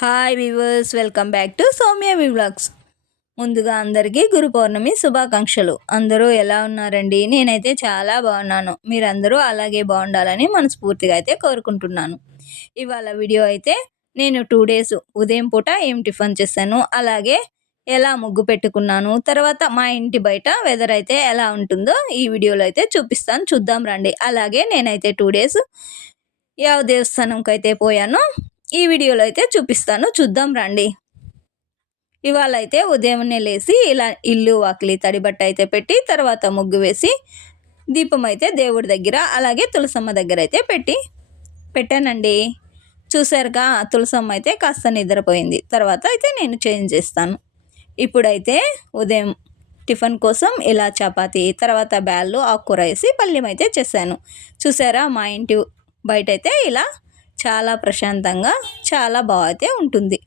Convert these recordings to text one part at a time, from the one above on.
Hi viewers, welcome back to Soumya vlogs. ముందుగా అందరికీ గురు పౌర్ణమి శుభాకాంక్షలు. అందరూ ఎలా ఉన్నారండి? నేనైతే చాలా బాగున్నాను. మీరందరూ అలాగే బాగుండాలని మనస్ఫూర్తిగా అయితే కోరుకుంటున్నాను. ఇవాళ వీడియో అయితే నేను 2 డేస్ ఉదయం పూట ఏం టిఫిన్ చేశాను, అలాగే ఎలా ముగ్గు పెట్టుకున్నాను, తర్వాత మా ఇంటి బయట వెదర్ అయితే ఎలా ఉంటుందో ఈ వీడియోలో అయితే చూపిస్తాను. చూద్దాం రండి. అలాగే నేనైతే 2 డేస్ దేవస్థానంకి అయితే పోయాను, ఈ వీడియోలో అయితే చూపిస్తాను. చూద్దాం రండి. ఇవాళ అయితే ఉదయాన్నే లేచి ఇలా ఇల్లు వాకిలి తడిబట్ట అయితే పెట్టి తర్వాత ముగ్గు వేసి దీపం అయితే దేవుడి దగ్గర అలాగే తులసమ్మ దగ్గర అయితే పెట్టానండి. చూసారుగా, తులసమ్మ అయితే కాస్త నిద్రపోయింది. తర్వాత అయితే నేను చేంజ్ చేస్తాను. ఇప్పుడైతే ఉదయం టిఫిన్ కోసం ఇలా చపాతి, తర్వాత బ్యాళ్ళు ఆకుకూర వేసి పల్లెం అయితే చేశాను. చూసారా, మా ఇంటి బయట అయితే ఇలా చాలా ప్రశాంతంగా చాలా బాగా అయితే ఉంటుంది.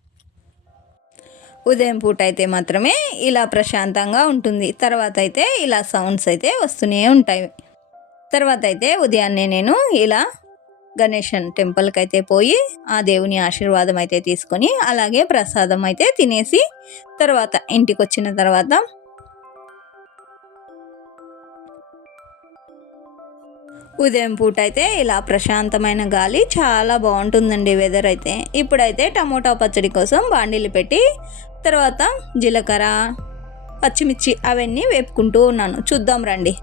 ఉదయం పూట అయితే మాత్రమే ఇలా ప్రశాంతంగా ఉంటుంది. తర్వాత అయితే ఇలా సౌండ్స్ అయితే వస్తూనే ఉంటాయి. తర్వాత అయితే ఉదయాన్నే నేను ఇలా గణేషన్ టెంపుల్కి అయితే పోయి ఆ దేవుని ఆశీర్వాదం అయితే తీసుకొని అలాగే ప్రసాదం అయితే తినేసి తర్వాత ఇంటికి వచ్చిన తర్వాత ఉదయం పూట అయితే ఇలా ప్రశాంతమైన గాలి చాలా బాగుంటుందండి వెదర్ అయితే. ఇప్పుడైతే టమోటా పచ్చడి కోసం బాండీలు పెట్టి తర్వాత జీలకర్ర, పచ్చిమిర్చి అవన్నీ వేపుకుంటూ ఉన్నాను. చూద్దాం రండి.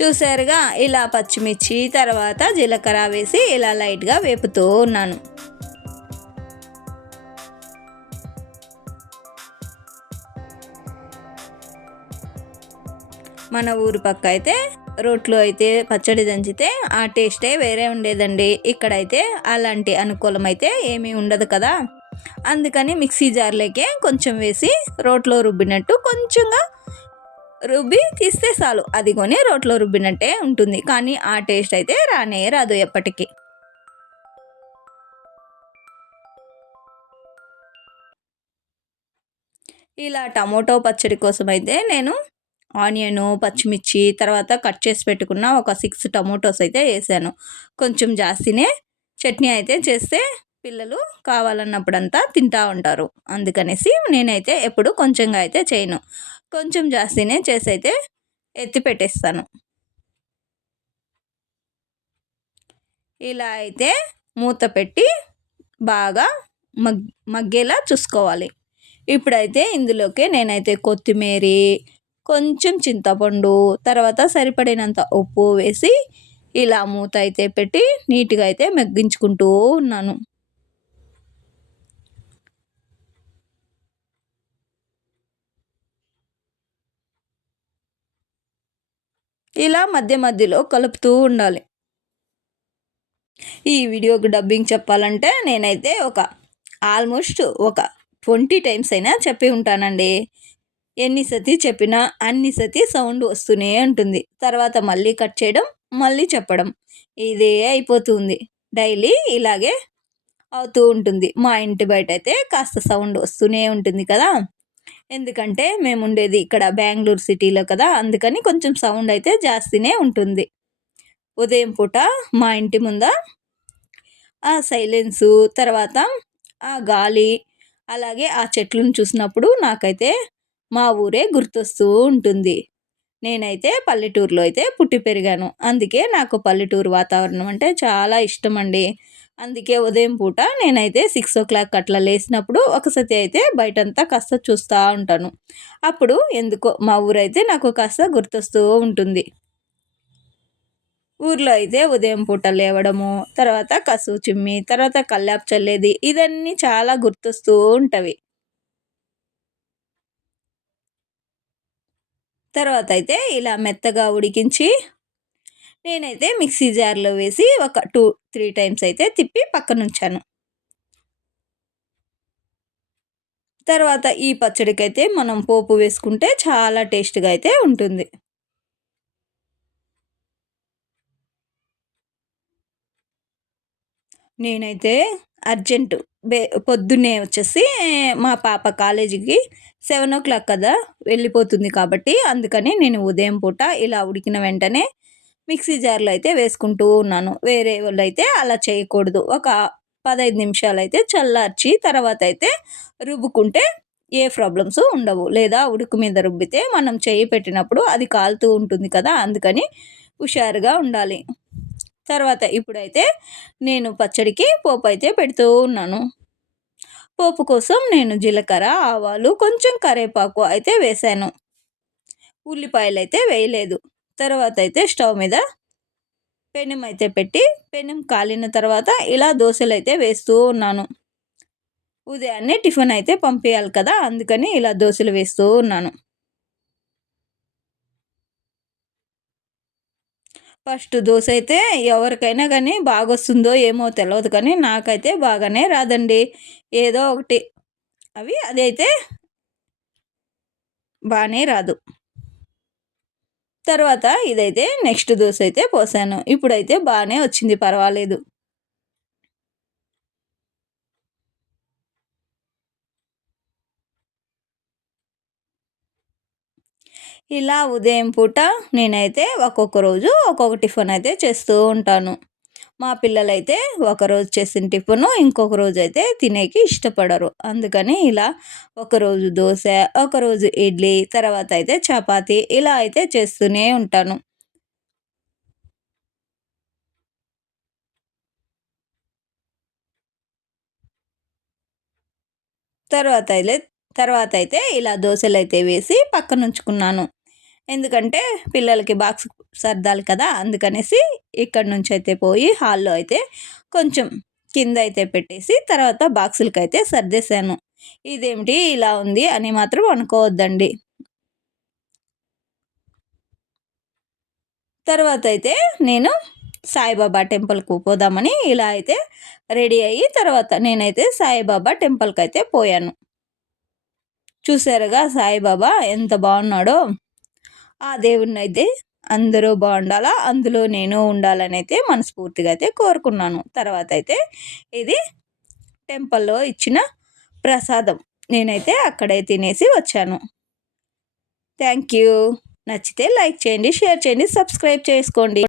చూసారుగా, ఇలా పచ్చిమిర్చి తర్వాత జీలకర్ర వేసి ఇలా లైట్గా వేపుతూ ఉన్నాను. మన ఊరు పక్క అయితే రోట్లో అయితే పచ్చడి దంచితే ఆ టేస్టే వేరే ఉండేదండి. ఇక్కడైతే అలాంటి అనుకూలం అయితే ఏమీ ఉండదు కదా, అందుకని మిక్సీ జార్లోకే కొంచెం వేసి రోట్లో రుబ్బినట్టు కొంచెంగా రుబ్బి తీస్తే చాలు, అది కొని రోట్లో రుబ్బినట్టే ఉంటుంది. కానీ ఆ టేస్ట్ అయితే రానే రాదు ఎప్పటికీ. ఇలా టమోటో పచ్చడి కోసం అయితే నేను ఆనియను, పచ్చిమిర్చి తర్వాత కట్ చేసి పెట్టుకున్న ఒక 6 టమోటోస్ అయితే వేసాను. కొంచెం జాస్తినే చట్నీ అయితే చేస్తే పిల్లలు కావాలన్నప్పుడంతా తింటూ ఉంటారు. అందుకనేసి నేనైతే ఎప్పుడు కొంచెంగా అయితే చేయను, కొంచెం జాస్తినే చేసి అయితే ఎత్తి పెట్టేస్తాను. ఇలా అయితే మూత పెట్టి బాగా మగ్గేలా చూసుకోవాలి. ఇప్పుడైతే ఇందులోకి నేనైతే కొత్తిమీర, కొంచెం చింతపండు, తర్వాత సరిపడినంత ఉప్పు వేసి ఇలా మూత అయితే పెట్టి నీట్గా అయితే మగ్గించుకుంటూ ఉన్నాను. ఇలా మధ్య మధ్యలో కలుపుతూ ఉండాలి. ఈ వీడియోకి డబ్బింగ్ చెప్పాలంటే నేనైతే ఆల్మోస్ట్ ఒక 20 టైమ్స్ అయినా చెప్పి ఉంటానండి. ఎన్ని సతి చెప్పినా అన్ని సతి సౌండ్ వస్తూనే ఉంటుంది. తర్వాత మళ్ళీ కట్ చేయడం, మళ్ళీ చెప్పడం, ఇదే అయిపోతుంది. డైలీ ఇలాగే అవుతూ ఉంటుంది. మా ఇంటి బయట అయితే కాస్త సౌండ్ వస్తూనే ఉంటుంది కదా, ఎందుకంటే మేము ఉండేది ఇక్కడ బెంగళూరు సిటీలో కదా, అందుకని కొంచెం సౌండ్ అయితే జాస్తినే ఉంటుంది. ఉదయం పూట మా ఇంటి ముంద ఆ సైలెన్సు, తర్వాత ఆ గాలి, అలాగే ఆ చెట్లను చూసినప్పుడు నాకైతే మా ఊరే గుర్తొస్తూ ఉంటుంది. నేనైతే పల్లెటూరులో అయితే పుట్టి పెరిగాను, అందుకే నాకు పల్లెటూరు వాతావరణం అంటే చాలా ఇష్టం అండి. అందుకే ఉదయం పూట నేనైతే 6 o'clock అట్లా లేచినప్పుడు ఒకసారి అయితే బయటంతా కాస్త చూస్తూ ఉంటాను. అప్పుడు ఎందుకో మా ఊరైతే నాకు కాస్త గుర్తొస్తూ ఉంటుంది. ఊర్లో అయితే ఉదయం పూట లేవడము, తర్వాత కసువు చిమ్మి, తర్వాత కల్లాపు చల్లేది, ఇదన్నీ చాలా గుర్తొస్తూ ఉంటవి. తర్వాత అయితే ఇలా మెత్తగా ఉడికించి నేనైతే మిక్సీ జార్లో వేసి ఒక 2-3 టైమ్స్ అయితే తిప్పి పక్కనుంచాను. తర్వాత ఈ పచ్చడికైతే మనం పోపు వేసుకుంటే చాలా టేస్ట్గా అయితే ఉంటుంది. నేనైతే అర్జెంటు బే పొద్దున్నే వచ్చేసి మా పాప కాలేజీకి 7:00 కదా వెళ్ళిపోతుంది కాబట్టి అందుకని నేను ఉదయం పూట ఇలా ఉడికిన వెంటనే మిక్సీ జార్‌లో అయితే వేసుకుంటూ ఉన్నాను. వేరే వాళ్ళైతే అలా చేయకూడదు. ఒక 15 నిమిషాలైతే చల్లార్చి తర్వాత అయితే రుబ్బుకుంటే ఏ ప్రాబ్లమ్స్ ఉండవు. లేదా ఉడుకు మీద రుబ్బితే మనం చెయ్యి పెట్టినప్పుడు అది కాలుతూ ఉంటుంది కదా! అందుకని హుషారుగా ఉండాలి. తర్వాత ఇప్పుడైతే నేను పచ్చడికి పోపయితే పెడుతూ ఉన్నాను. పోపు కోసం నేను జీలకర్ర, ఆవాలు, కొంచెం కరివేపాకు అయితే వేశాను. ఉల్లిపాయలైతే వేయలేదు. తర్వాత అయితే స్టవ్ మీద పెనం అయితే పెట్టి, పెనం కాలిన తర్వాత ఇలా దోసెలైతే వేస్తూ ఉన్నాను. ఉదయాన్నే టిఫిన్ అయితే పంపియాలి కదా! అందుకని ఇలా దోసెలు వేస్తూ ఉన్నాను. ఫస్ట్ దోసైతే ఎవరికైనా గానీ బాగొస్తుందో ఏమో తెలవదు కానీ నాకైతే బాగానే రాదండి. ఏదో ఒకటి అదైతే బానే రాదు. తర్వాత ఇదైతే నెక్స్ట్ దోసైతే పోసాను. ఇప్పుడైతే బానే వచ్చింది, పర్వాలేదు. ఇలా ఉదయం పూట నేనైతే ఒక్కొక్క రోజు ఒక్కొక్క టిఫిన్ అయితే చేస్తూ ఉంటాను. మా పిల్లలైతే ఒకరోజు చేసిన టిఫిను ఇంకొక రోజైతే తినేకి ఇష్టపడరు. అందుకని ఇలా ఒకరోజు దోస, ఒకరోజు ఇడ్లీ, తర్వాత అయితే చపాతీ ఇలా అయితే చేస్తూనే ఉంటాను. తర్వాత అయితే తర్వాతైతే ఇలా దోసెలైతే వేసి పక్కనుంచుకున్నాను. ఎందుకంటే పిల్లలకి బాక్స్ సర్దాలి కదా! అందుకనేసి ఇక్కడి నుంచైతే పోయి హాల్‌లో అయితే కొంచెం కిందైతే పెట్టేసి తర్వాత బాక్సులకైతే సర్దేశాను. ఇదేమిటి ఇలా ఉంది అని మాత్రం అనుకోవద్దండి. తర్వాతైతే నేను సాయిబాబా టెంపుల్‌కు పోదామని ఇలా అయితే రెడీ అయ్యి తర్వాత నేనైతే సాయిబాబా టెంపుల్‌కైతే పోయాను. చూసారుగా సాయిబాబా ఎంత బాగున్నాడో! ఆ దేవుడినైతే అందరూ బాగుండాలా, అందులో నేను ఉండాలనైతే మనస్ఫూర్తిగా అయితే కోరుకున్నాను. తర్వాత అయితే ఇది టెంపుల్‌లో ఇచ్చిన ప్రసాదం. నేనైతే అక్కడే తినేసి వచ్చాను. Thank you. నచ్చితే లైక్ చేయండి, షేర్ చేయండి, సబ్స్క్రైబ్ చేసుకోండి.